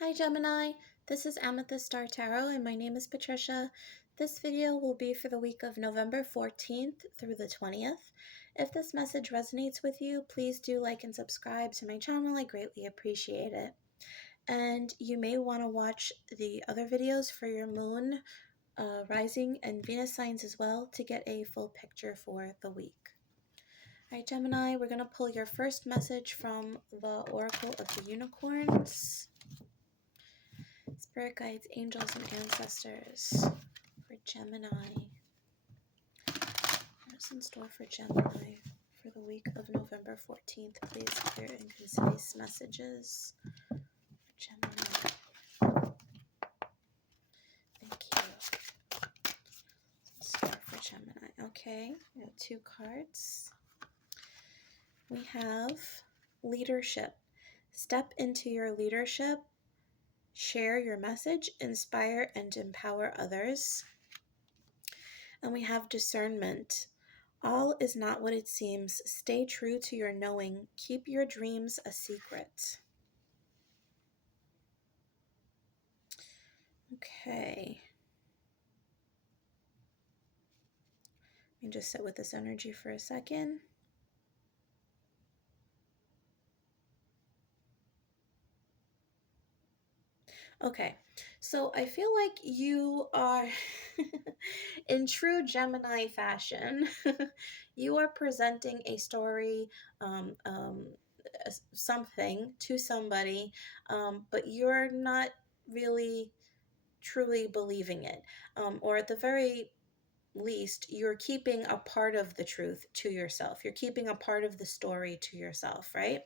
Hi Gemini, this is Amethyst Star Tarot and my name is Patricia. This video will be for the week of November 14th through the 20th. If this message resonates with you, please do like and subscribe to my channel. I greatly appreciate it. And you may want to watch the other videos for your moon, rising, and Venus signs as well to get a full picture for the week. All right, Gemini, we're going to pull your first message from the Oracle of the Unicorns. Spirit guides, angels, and ancestors for Gemini. What's in store for Gemini for the week of November 14th? Please clear and concise messages for Gemini. Thank you. In store for Gemini. Okay, we have two cards. We have leadership. Step into your leadership. Share your message, inspire and empower others. And we have discernment. All is not what it seems. Stay true to your knowing. Keep your dreams a secret. Okay. Let me just sit with this energy for a second. Okay, so I feel like you are, in true Gemini fashion, you are presenting a story, something to somebody, but you're not really truly believing it, or at the very least, you're keeping a part of the truth to yourself. You're keeping a part of the story to yourself, right?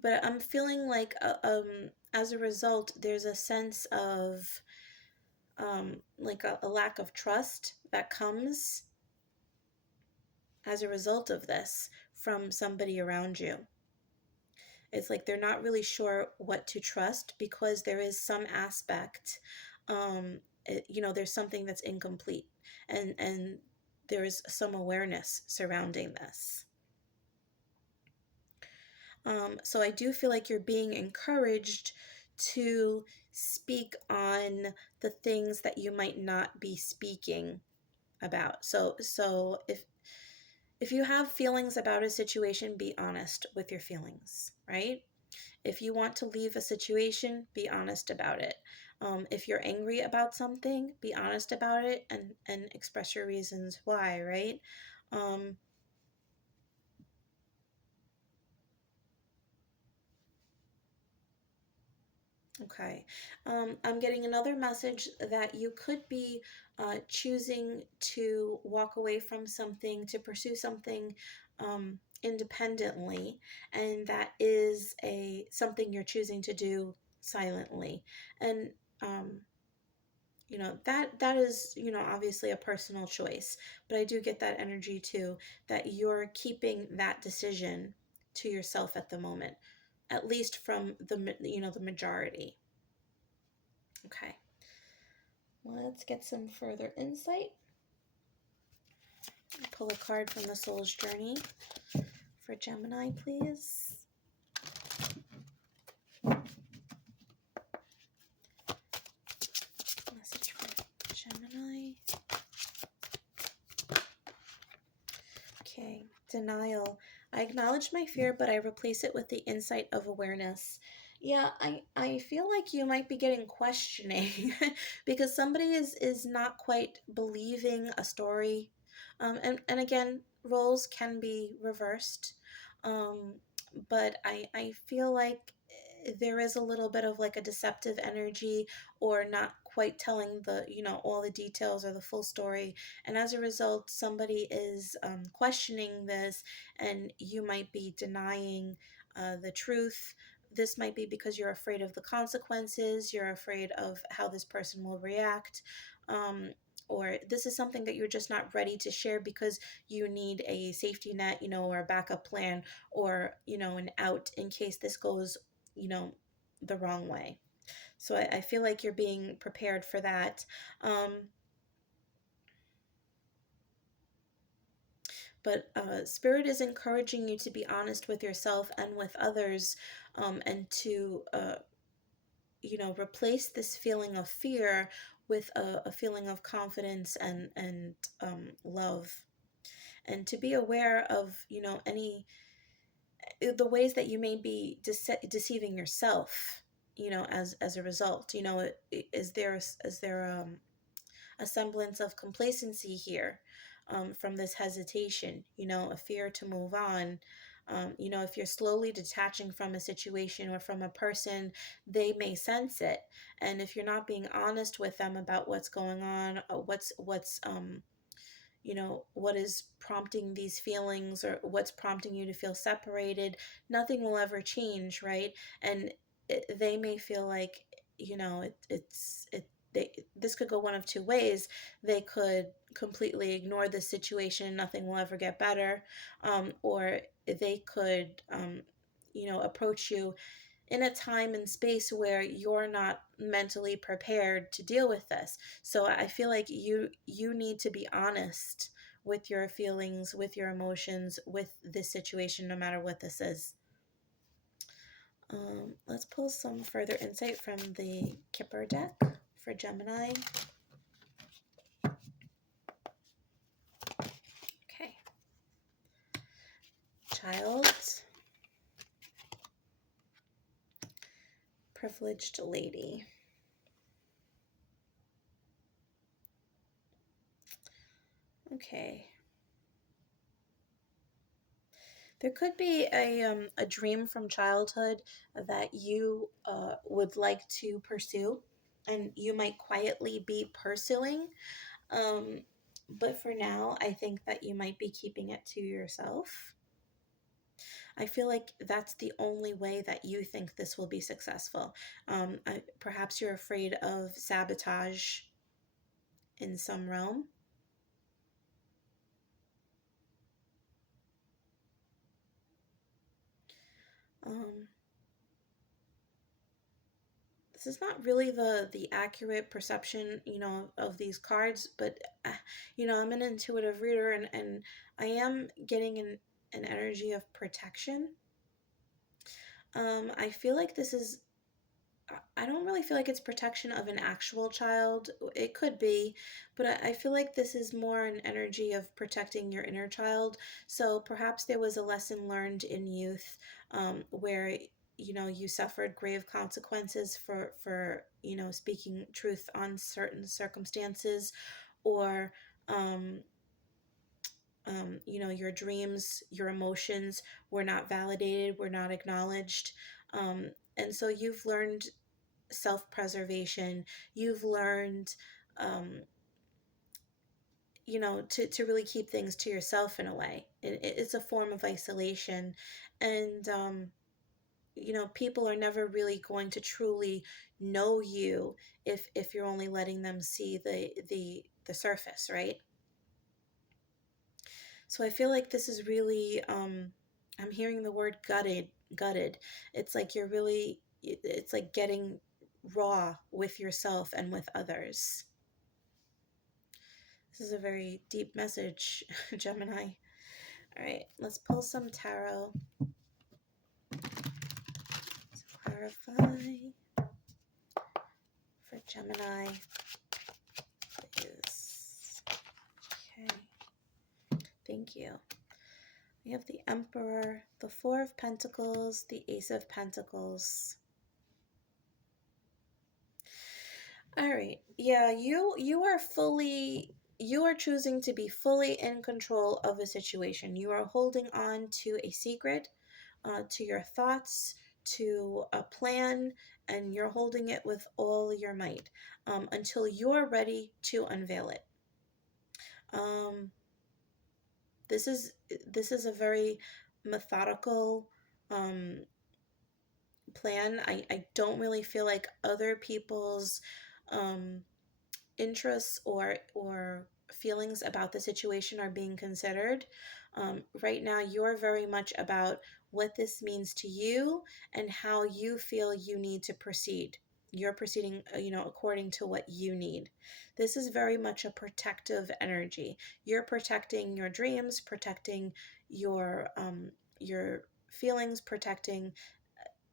But I'm feeling like as a result, there's a sense of like a lack of trust that comes as a result of this from somebody around you. It's like they're not really sure what to trust because there is some aspect, there's something that's incomplete, and there is some awareness surrounding this. So I do feel like you're being encouraged to speak on the things that you might not be speaking about. So if you have feelings about a situation, be honest with your feelings, right? If you want to leave a situation, be honest about it. If you're angry about something, be honest about it and express your reasons why, right? Okay. I'm getting another message that you could be choosing to walk away from something, to pursue something independently, and that is something you're choosing to do silently. And that is, obviously a personal choice, but I do get that energy too, that you're keeping that decision to yourself at the moment, at least from the majority. Okay, let's get some further insight. Pull a card from the Soul's Journey for Gemini, please. Message for Gemini. Okay, denial. I acknowledge my fear, but I replace it with the insight of awareness. Yeah, I feel like you might be getting questioning because somebody is not quite believing a story. And again, roles can be reversed. Um, but I feel like there is a little bit of like a deceptive energy, or not quite telling all the details or the full story, and as a result somebody is questioning this, and you might be denying the truth. This might be because you're afraid of the consequences, you're afraid of how this person will react, or this is something that you're just not ready to share because you need a safety net, or a backup plan, or an out in case this goes the wrong way. So I feel like you're being prepared for that. But Spirit is encouraging you to be honest with yourself and with others, and to, replace this feeling of fear with a feeling of confidence and love, and to be aware of, any the ways that you may be deceiving yourself, as a result. Is there a semblance of complacency here, from this hesitation, a fear to move on. If you're slowly detaching from a situation or from a person, they may sense it. And if you're not being honest with them about what's going on, what is prompting these feelings, or what's prompting you to feel separated, nothing will ever change, right? And they may feel like, this could go one of two ways. They could completely ignore the situation, nothing will ever get better, or they could, approach you in a time and space where you're not mentally prepared to deal with this. So I feel like you need to be honest with your feelings, with your emotions, with this situation, no matter what this is. Let's pull some further insight from the Kipper deck for Gemini. Okay. Child, privileged lady. Okay. There could be a dream from childhood that you would like to pursue, and you might quietly be pursuing. Um, but for now, I think that you might be keeping it to yourself. I feel like that's the only way that you think this will be successful. Perhaps you're afraid of sabotage in some realm. Um, this is not really the accurate perception, of these cards, but I'm an intuitive reader, and I am getting an energy of protection. I feel like this is I don't really feel like it's protection of an actual child. It could be, but I feel like this is more an energy of protecting your inner child. So perhaps there was a lesson learned in youth, where you suffered grave consequences for speaking truth on certain circumstances, or um, your dreams, your emotions were not validated, were not acknowledged. And so you've learned self-preservation. You've learned, um, to really keep things to yourself in a way. It's a form of isolation. And people are never really going to truly know you if you're only letting them see the surface, right? So I feel like this is really, I'm hearing the word gutted. It's like you're really, it's like getting raw with yourself and with others. This is a very deep message, Gemini. All right, let's pull some tarot to clarify for Gemini, please. Okay, thank you. We have the Emperor, the Four of Pentacles, the Ace of Pentacles. All right. Yeah, you are choosing to be fully in control of a situation. You are holding on to a secret, to your thoughts, to a plan, and you're holding it with all your might, until you're ready to unveil it. Um, this is a very methodical, um, plan. I don't really feel like other people's, um, interests or feelings about the situation are being considered. Right now, you're very much about what this means to you and how you feel you need to proceed. You're proceeding, according to what you need. This is very much a protective energy. You're protecting your dreams, protecting your feelings, protecting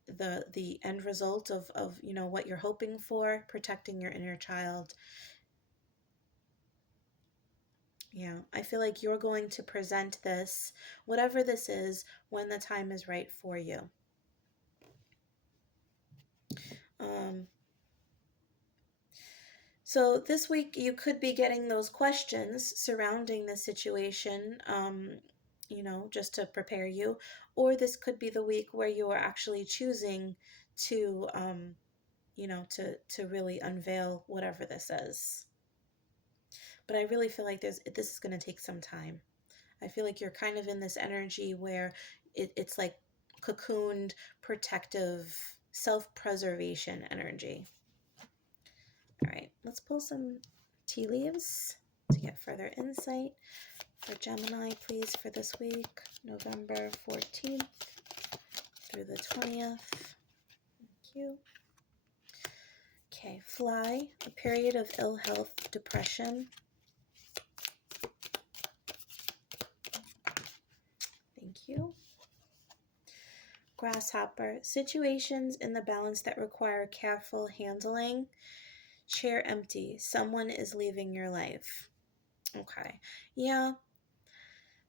the end result of what you're hoping for, protecting your inner child. Yeah, I feel like you're going to present this, whatever this is, when the time is right for you. Um, so this week you could be getting those questions surrounding the situation, just to prepare you, or this could be the week where you are actually choosing to, to really unveil whatever this is. But I really feel like this is going to take some time. I feel like you're kind of in this energy where it's like cocooned, protective, self-preservation energy. All right, let's pull some tea leaves to get further insight for Gemini, please, for this week, November 14th through the 20th. Thank you. Okay, fly, a period of ill health, depression. Thank you. Grasshopper, situations in the balance that require careful handling. Chair empty, someone is leaving your life. Okay, yeah.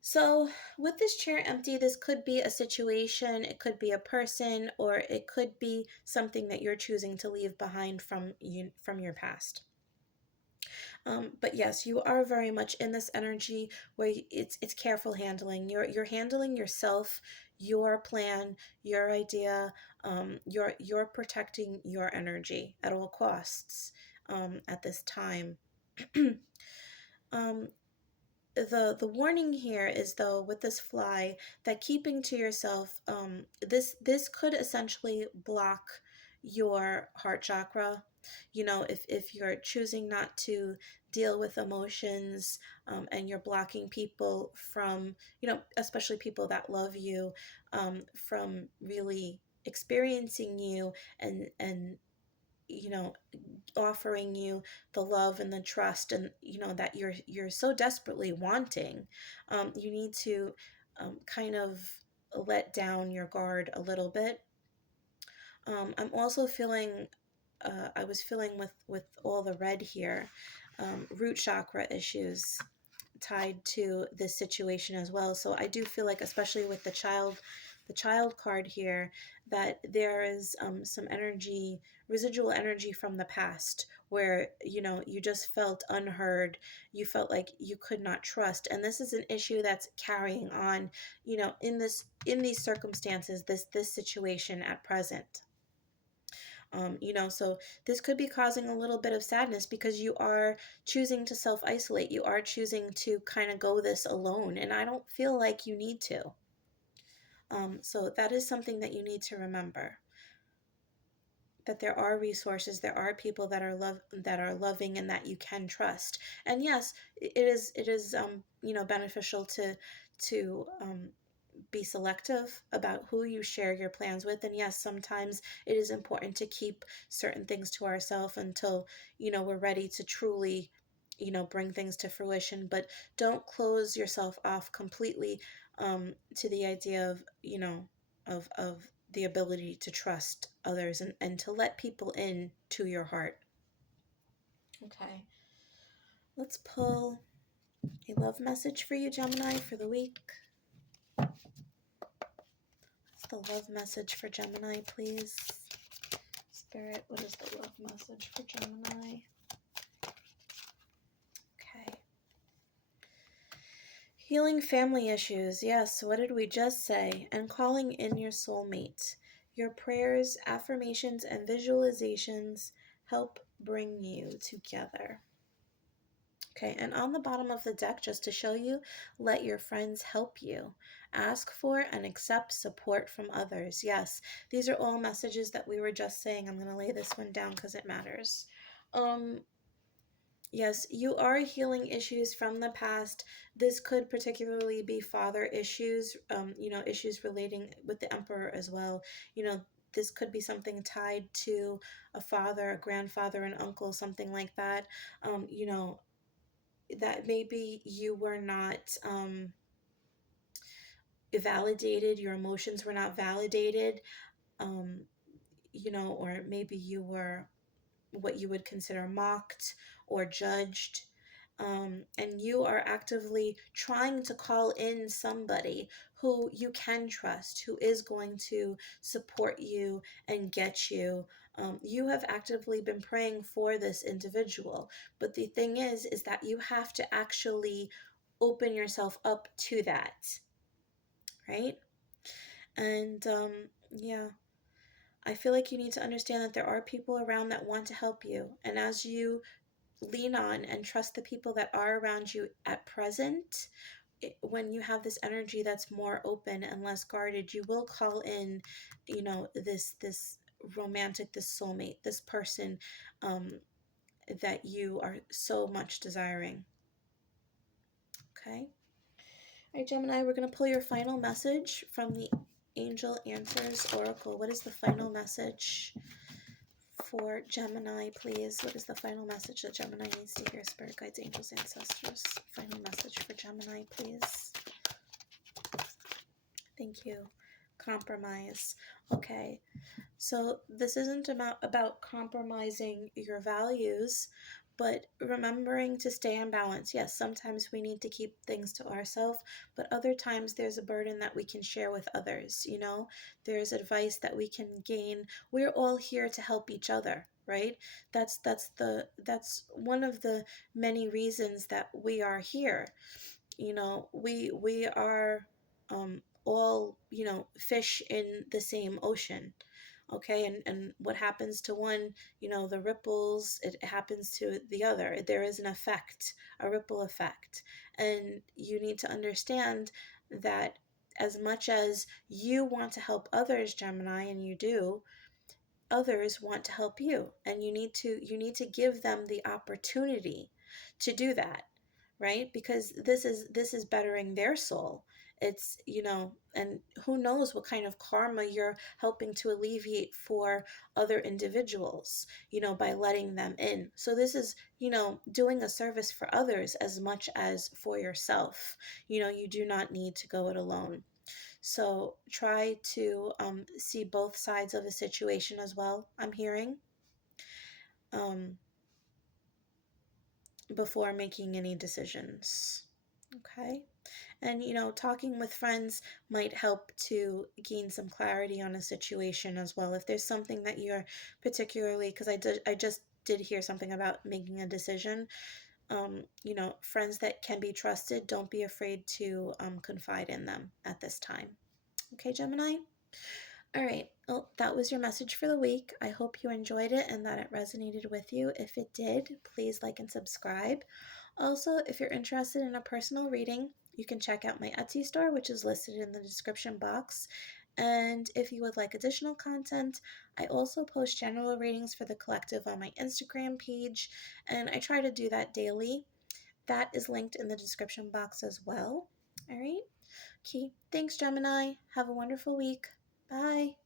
So with this chair empty, this could be a situation, it could be a person, or it could be something that you're choosing to leave behind from your past. But yes, you are very much in this energy where it's careful handling. You're handling yourself, your plan, your idea. You're protecting your energy at all costs at this time. um, the warning here is, though, with this fly, that keeping to yourself, this could essentially block your heart chakra. If you're choosing not to deal with emotions, and you're blocking people from, especially people that love you, from really experiencing you and you know offering you the love and the trust, and that you're so desperately wanting. You need to kind of let down your guard a little bit. I'm also feeling, I was feeling with all the red here, root chakra issues tied to this situation as well. So I do feel like, especially with the child card here, that there is some energy, residual energy from the past, where you just felt unheard, you felt like you could not trust, and this is an issue that's carrying on, in these circumstances, this situation at present. So this could be causing a little bit of sadness because you are choosing to self isolate. You are choosing to kind of go this alone, and I don't feel like you need to. So that is something that you need to remember. That there are resources, there are people that are loving and that you can trust. And yes, it is beneficial to be selective about who you share your plans with. And yes, sometimes it is important to keep certain things to ourselves until, we're ready to truly, bring things to fruition. But don't close yourself off completely, to the idea of, of the ability to trust others, and to let people in to your heart. Okay. Let's pull a love message for you, Gemini, for the week. The love message for Gemini, please. Spirit, what is the love message for Gemini? Okay. Healing family issues. Yes, what did we just say? And calling in your soulmate. Your prayers, affirmations, and visualizations help bring you together. Okay, and on the bottom of the deck, just to show you, let your friends help you. Ask for and accept support from others. Yes, these are all messages that we were just saying. I'm going to lay this one down because it matters. Yes, you are healing issues from the past. This could particularly be father issues, issues relating with the Emperor as well. this could be something tied to a father, a grandfather, an uncle, something like that. You know, that maybe you were not validated, your emotions were not validated, um, you know, or maybe you were what you would consider mocked or judged. And you are actively trying to call in somebody who you can trust, who is going to support you and get you. You have actively been praying for this individual, but the thing is that you have to actually open yourself up to that, right? And yeah, I feel like you need to understand that there are people around that want to help you. And as you lean on and trust the people that are around you at present, when you have this energy that's more open and less guarded, you will call in, you know, this romantic, this soulmate, this person that you are so much desiring. Okay. All right, Gemini, we're going to pull your final message from the Angel Answers Oracle. What is the final message for Gemini, please? What is the final message that Gemini needs to hear? Spirit guides, angels, ancestors. Final message for Gemini, please. Thank you. Compromise. Okay. So this isn't about compromising your values, but remembering to stay in balance. Yes, sometimes we need to keep things to ourselves, but other times there's a burden that we can share with others, you know? There's advice that we can gain. We're all here to help each other, right? That's one of the many reasons that we are here. You know, we are all, you know, fish in the same ocean. Okay, and what happens to one, you know, the ripples, it happens to the other. There is an effect, a ripple effect. And you need to understand that as much as you want to help others, Gemini, and you do, others want to help you, and you need to give them the opportunity to do that, right? Because this is bettering their soul. It's, you know, and who knows what kind of karma you're helping to alleviate for other individuals, you know, by letting them in. So this is, you know, doing a service for others as much as for yourself. You know, you do not need to go it alone. So try to see both sides of a situation as well, I'm hearing, um, before making any decisions. Okay. And, you know, talking with friends might help to gain some clarity on a situation as well. If there's something that you're particularly, because I just did hear something about making a decision. You know, friends that can be trusted, don't be afraid to confide in them at this time. Okay, Gemini? All right. Well, that was your message for the week. I hope you enjoyed it and that it resonated with you. If it did, please like and subscribe. Also, if you're interested in a personal reading, you can check out my Etsy store, which is listed in the description box. And if you would like additional content, I also post general readings for the collective on my Instagram page, and I try to do that daily. That is linked in the description box as well. All right. Okay. Thanks, Gemini. Have a wonderful week. Bye.